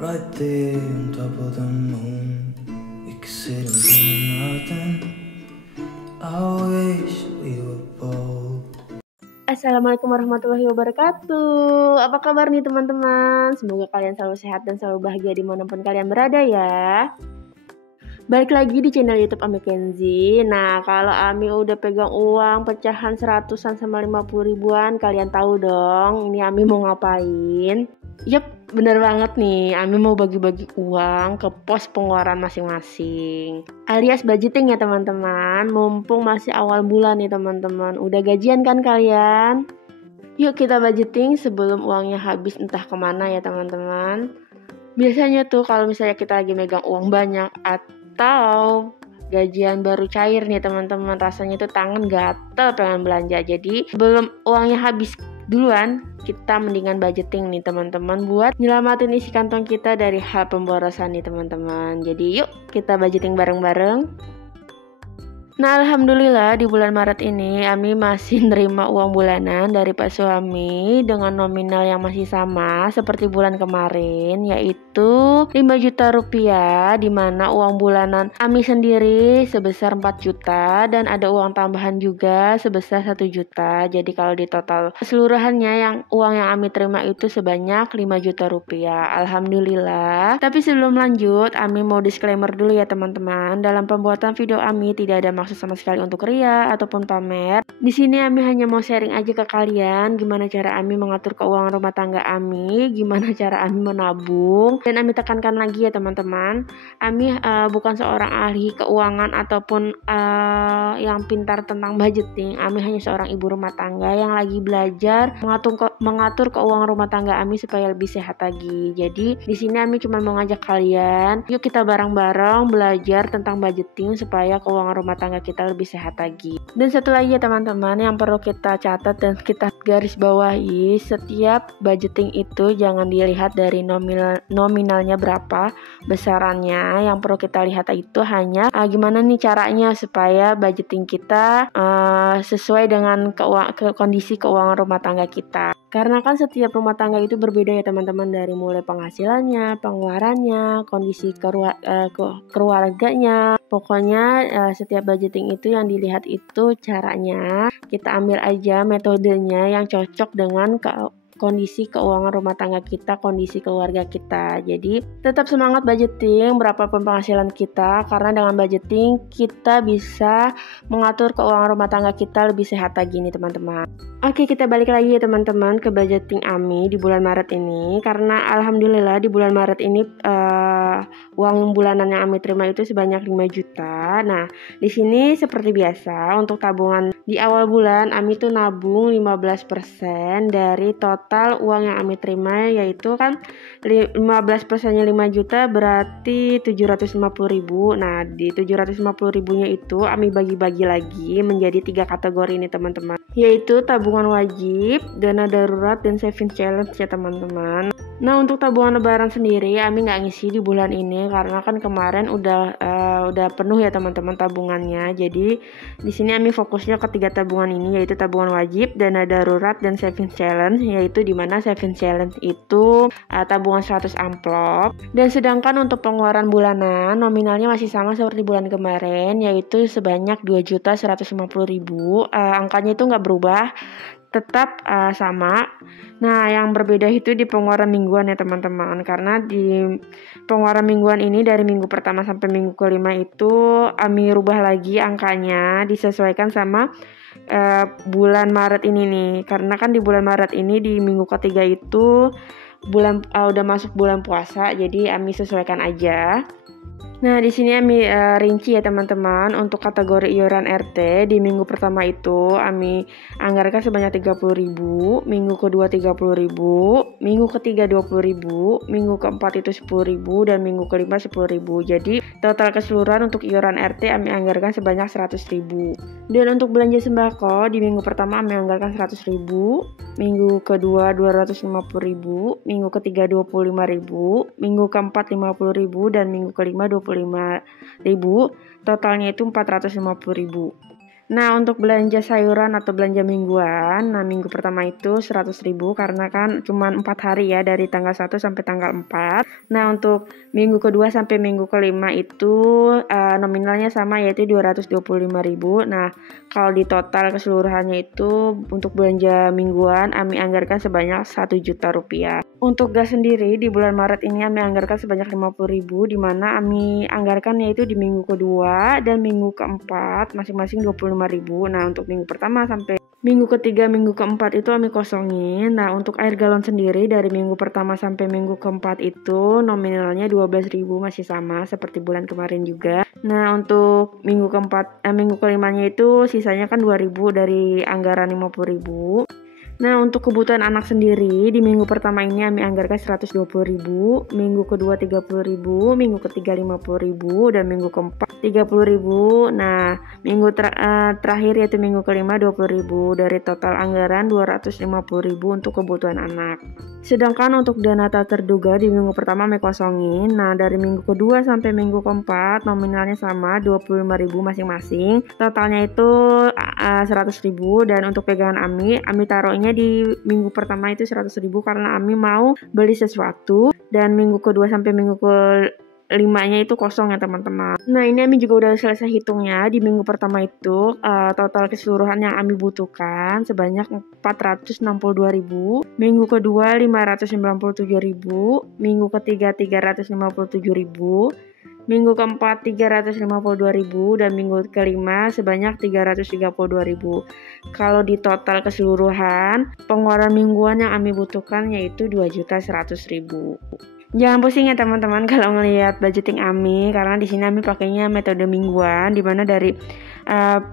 right there on top of the moon. We could sit and do nothing. I wish we were bold. Assalamualaikum warahmatullahi wabarakatuh. Apa kabar nih teman-teman? Semoga kalian selalu sehat dan selalu bahagia dimanapun kalian berada ya. Balik lagi di channel YouTube Ami Kenzi. Nah, kalau Ami udah pegang uang pecahan 100-an sama 50 ribuan, kalian tahu dong ini Ami mau ngapain? Yep, bener banget nih, Ami mau bagi-bagi uang ke pos pengeluaran masing-masing, alias budgeting ya teman-teman. Mumpung masih awal bulan nih teman-teman. Udah gajian kan kalian? Yuk kita budgeting sebelum uangnya habis entah kemana ya teman-teman. Biasanya tuh kalau misalnya kita lagi megang uang banyak atau gajian baru cair nih teman-teman, rasanya tuh tangan gatel pengen belanja. Jadi sebelum uangnya habis duluan, kita mendingan budgeting nih teman-teman buat nyelamatin isi kantong kita dari hal pemborosan nih teman-teman. Jadi yuk kita budgeting bareng-bareng. Nah, alhamdulillah di bulan Maret ini Ami masih nerima uang bulanan dari Pak Suami dengan nominal yang masih sama seperti bulan kemarin, yaitu 5 juta rupiah, di mana uang bulanan Ami sendiri sebesar 4 juta dan ada uang tambahan juga sebesar 1 juta. Jadi kalau di total keseluruhannya yang uang yang Ami terima itu sebanyak 5 juta rupiah. Alhamdulillah. Tapi sebelum lanjut, Ami mau disclaimer dulu ya teman-teman. Dalam pembuatan video Ami tidak ada maksud sama sekali untuk ria ataupun pamer. Di sini Ami hanya mau sharing aja ke kalian gimana cara Ami mengatur keuangan rumah tangga Ami, gimana cara Ami menabung. Dan Ami tekankan lagi ya teman-teman, Ami bukan seorang ahli keuangan ataupun yang pintar tentang budgeting. Ami hanya seorang ibu rumah tangga yang lagi belajar mengatur keuangan rumah tangga Ami supaya lebih sehat lagi. Jadi di sini Ami cuma mau ngajak kalian, yuk kita bareng-bareng belajar tentang budgeting supaya keuangan rumah tangga kita lebih sehat lagi. Dan satu lagi ya teman-teman yang perlu kita catat dan kita garis bawahi, setiap budgeting itu jangan dilihat dari nominalnya berapa besarannya. Yang perlu kita lihat itu hanya gimana nih caranya supaya budgeting kita sesuai dengan kondisi keuangan rumah tangga kita. Karena kan setiap rumah tangga itu berbeda ya teman-teman, dari mulai penghasilannya, pengeluarannya, kondisi keluarganya. Pokoknya setiap budgeting itu yang dilihat itu caranya. Kita ambil aja metodenya yang cocok dengan kondisi keuangan rumah tangga kita, kondisi keluarga kita. Jadi tetap semangat budgeting berapapun penghasilan kita, karena dengan budgeting kita bisa mengatur keuangan rumah tangga kita lebih sehat lagi nih teman-teman. Oke, kita balik lagi ya teman-teman ke budgeting Ami di bulan Maret ini. Karena alhamdulillah di bulan Maret ini uang bulanan yang Ami terima itu sebanyak 5 juta. Nah, di sini seperti biasa untuk tabungan di awal bulan Ami tuh nabung 15% dari total uang yang Ami terima, yaitu kan 15%-nya 5 juta berarti 750 ribu. Nah, di 750 ribunya itu Ami bagi-bagi lagi menjadi 3 kategori ini teman-teman, yaitu tabungan wajib, dana darurat, dan saving challenge ya teman-teman. Nah, untuk tabungan lebaran sendiri Ami nggak ngisi di bulan ini karena kan kemarin udah penuh ya teman-teman tabungannya. Jadi di sini Ami fokusnya ke 3 tabungan ini, yaitu tabungan wajib, dana darurat, dan saving challenge, yaitu di mana saving challenge itu tabungan 100 amplop. Dan sedangkan untuk pengeluaran bulanan nominalnya masih sama seperti bulan kemarin, yaitu sebanyak 2.150.000. Angkanya itu nggak berubah, tetap sama. Nah, yang berbeda itu di pengeluaran mingguan ya teman-teman. Karena di pengeluaran mingguan ini dari minggu pertama sampai minggu kelima itu Ami rubah lagi angkanya, disesuaikan sama bulan Maret ini nih. Karena kan di bulan Maret ini di minggu ketiga itu udah masuk bulan puasa, jadi Ami sesuaikan aja. Nah, di sini Ami rinci ya teman-teman. Untuk kategori iuran RT di minggu pertama itu Ami anggarkan sebanyak 30.000, minggu kedua 30.000, minggu ketiga 20.000, minggu keempat itu 10.000, dan minggu kelima 10.000. Jadi total keseluruhan untuk iuran RT Ami anggarkan sebanyak 100.000. Dan untuk belanja sembako di minggu pertama Ami anggarkan 100.000, minggu kedua 250.000, minggu ketiga 25.000, minggu keempat 50.000, dan minggu kelima 25.000. Totalnya itu 450.000. Nah, untuk belanja sayuran atau belanja mingguan, nah minggu pertama itu 100.000 karena kan cuma 4 hari ya, dari tanggal 1 sampai tanggal 4. Nah, untuk minggu kedua sampai minggu kelima itu nominalnya sama, yaitu 225.000. Nah, kalau di total keseluruhannya itu untuk belanja mingguan Ami anggarkan sebanyak 1 juta rupiah. Untuk gas sendiri di bulan Maret ini Ami anggarkan sebanyak 50.000, di mana Ami anggarkan yaitu di minggu kedua dan minggu keempat masing-masing 25.000. Nah, untuk minggu pertama sampai minggu ketiga, minggu keempat itu Ami kosongin. Nah, untuk air galon sendiri dari minggu pertama sampai minggu keempat itu nominalnya 12.000, masih sama seperti bulan kemarin juga. Nah, untuk minggu kelimanya itu sisanya kan 2.000 dari anggaran 50.000. Nah, untuk kebutuhan anak sendiri di minggu pertama ini Ami anggarkan 120.000, minggu kedua 30.000, minggu ketiga 50.000, dan minggu keempat 30.000. Nah, minggu terakhir yaitu minggu kelima 20.000, dari total anggaran 250.000 untuk kebutuhan anak. Sedangkan untuk dana tak terduga di minggu pertama Ami kosongin. Nah, dari minggu kedua sampai minggu keempat nominalnya sama 25.000 masing-masing. Totalnya itu 100.000, dan untuk pegangan Ami taruhnya di minggu pertama itu 100.000 karena Ami mau beli sesuatu, dan minggu kedua sampai minggu kelimanya itu kosong ya teman-teman. Nah, ini Ami juga udah selesai hitungnya. Di minggu pertama itu total keseluruhan yang Ami butuhkan sebanyak 462.000, minggu kedua 597.000, minggu ketiga 357.000, minggu keempat 352.000, dan minggu kelima sebanyak 332.000. Kalau di total keseluruhan pengeluaran mingguan yang Ami butuhkan yaitu 2.100.000. Jangan pusing ya teman-teman kalau ngelihat budgeting Ami, karena di sini Ami pakainya metode mingguan, dimana dari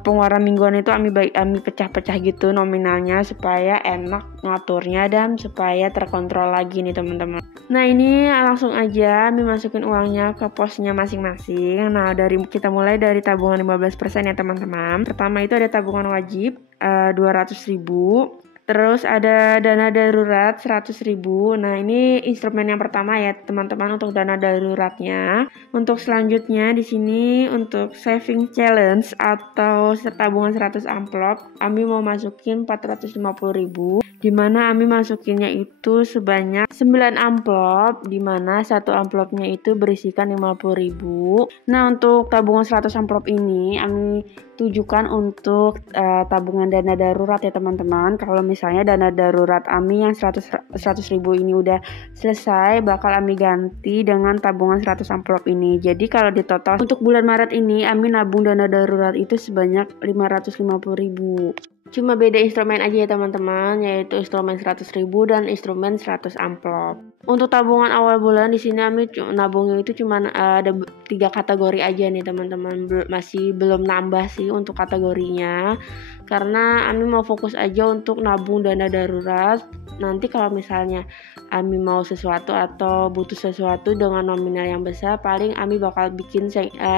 pengeluaran mingguan itu Ami pecah-pecah gitu nominalnya supaya enak ngaturnya dan supaya terkontrol lagi nih teman-teman. Nah, ini langsung aja Ami masukin uangnya ke posnya masing-masing. Nah, kita mulai dari tabungan 15% ya teman-teman. Pertama itu ada tabungan wajib 200.000. Terus ada dana darurat 100.000. Nah, ini instrumen yang pertama ya teman-teman untuk dana daruratnya. Untuk selanjutnya di sini untuk saving challenge atau tabungan 100 amplop, Ami mau masukin 450.000. Di mana Ami masukinnya itu sebanyak 9 amplop, di mana satu amplopnya itu berisikan 50.000. Nah, untuk tabungan 100 amplop ini Ami tujukan untuk tabungan dana darurat ya teman-teman. Kalau misalnya dana darurat Ami yang 100.000 ini udah selesai, bakal Ami ganti dengan tabungan 100 amplop ini. Jadi kalau di total untuk bulan Maret ini Ami nabung dana darurat itu sebanyak 550.000. Cuma beda instrumen aja ya teman-teman, yaitu instrumen 100.000 dan instrumen 100 amplop. Untuk tabungan awal bulan di sini Ami nabungnya itu cuma ada 3 kategori aja nih teman-teman. Masih belum nambah sih untuk kategorinya, karena Ami mau fokus aja untuk nabung dana darurat. Nanti kalau misalnya Ami mau sesuatu atau butuh sesuatu dengan nominal yang besar, paling Ami bakal bikin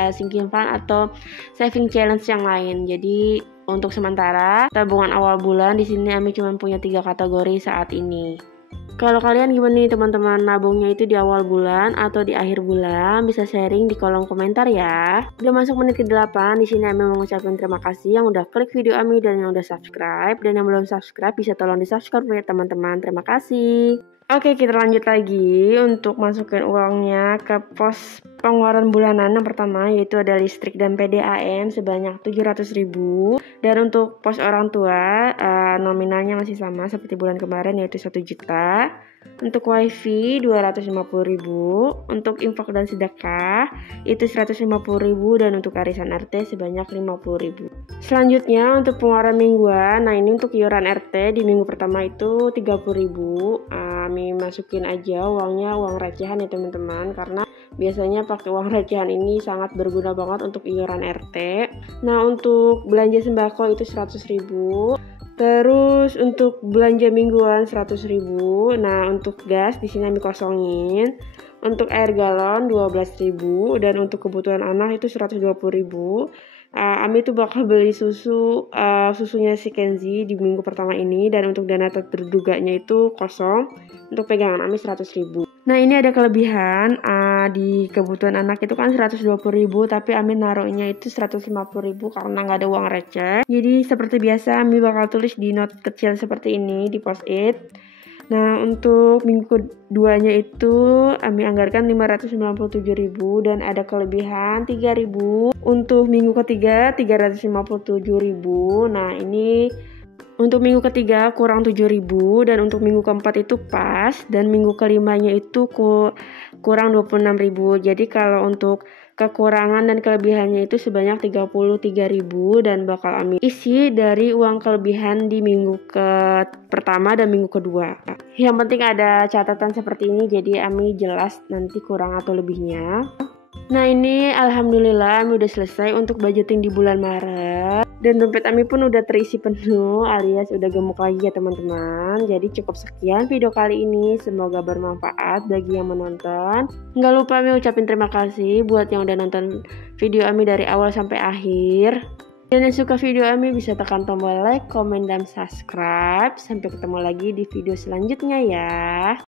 sinking fund atau saving challenge yang lain. Jadi untuk sementara tabungan awal bulan di sini Ami cuma punya 3 kategori saat ini. Kalau kalian gimana nih teman-teman, nabungnya itu di awal bulan atau di akhir bulan? Bisa sharing di kolom komentar ya. Udah masuk menit ke-8, di sini Ami mengucapkan terima kasih yang udah klik video Ami dan yang udah subscribe, dan yang belum subscribe bisa tolong di-subscribe ya teman-teman. Terima kasih. Oke, kita lanjut lagi untuk masukin uangnya ke pos pengeluaran bulanan. Yang pertama yaitu ada listrik dan PDAM sebanyak 700.000, dan untuk pos orang tua nominalnya masih sama seperti bulan kemarin yaitu 1 juta. Untuk wifi 250.000, untuk infak dan sedekah itu 150.000, dan untuk arisan RT sebanyak 50.000. Selanjutnya untuk pengeluaran mingguan, nah ini untuk iuran RT di minggu pertama itu 30.000. Kami masukin aja uangnya uang recehan ya teman-teman, karena biasanya pakai uang recehan ini sangat berguna banget untuk iuran RT. Nah, untuk belanja sembako itu 100.000. Terus untuk belanja mingguan 100.000. Nah, untuk gas di sini Ami kosongin. Untuk air galon 12.000, dan untuk kebutuhan anak itu 120.000. Ami tuh bakal beli susunya si Kenzi di minggu pertama ini, dan untuk dana terduganya itu kosong. Untuk pegangan Ami 100.000. Nah ini ada kelebihan di kebutuhan anak itu kan 120.000, tapi Ami naruhnya itu 150.000 karena nggak ada uang receh. Jadi seperti biasa Ami bakal tulis di note kecil seperti ini di post-it. Nah untuk minggu keduanya itu Ami anggarkan 597.000 dan ada kelebihan 3.000. Untuk minggu ketiga 357.000. Nah ini untuk minggu ketiga kurang 7.000 dan untuk minggu keempat itu pas dan minggu kelimanya itu kurang 26.000. Jadi kalau untuk kekurangan dan kelebihannya itu sebanyak 33.000 dan bakal Ami isi dari uang kelebihan di minggu pertama dan minggu kedua. Yang penting ada catatan seperti ini jadi Ami jelas nanti kurang atau lebihnya. Nah ini alhamdulillah Ami udah selesai untuk budgeting di bulan Maret. Dan dompet Ami pun udah terisi penuh alias udah gemuk lagi ya teman-teman. Jadi cukup sekian video kali ini. Semoga bermanfaat bagi yang menonton. Nggak lupa Ami ucapin terima kasih buat yang udah nonton video Ami dari awal sampai akhir. Dan yang suka video Ami bisa tekan tombol like, komen, dan subscribe. Sampai ketemu lagi di video selanjutnya ya.